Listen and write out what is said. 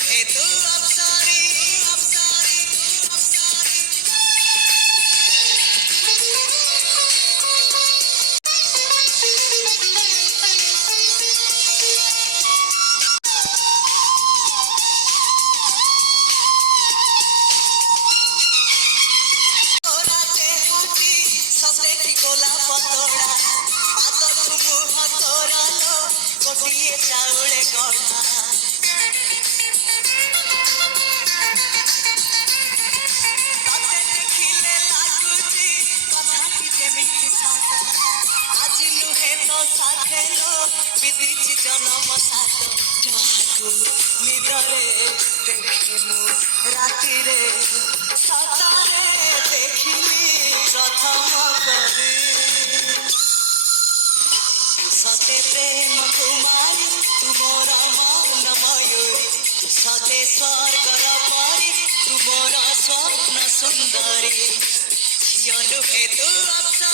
नुहे तू अप्सरी अप्सरी अप्सरी ओराते फुटी सबे की गोला पतोड़ा पाद तुमु हतोरालो गोटिए चाउले गढ़ा ताते देखिले लागुची कथाटी जेमिति साथ आज नुहे तो साथेलो विदिची जन्म साथ जागु निदरे देखिनु रातिरे सतारे देखिली प्रथम करी सते प्रेम कुमारी तुमर मौन मयूरी सते स्वर्गर परी तुमर स्वप्न सुंदरी झियो नुहे तू अप्सरी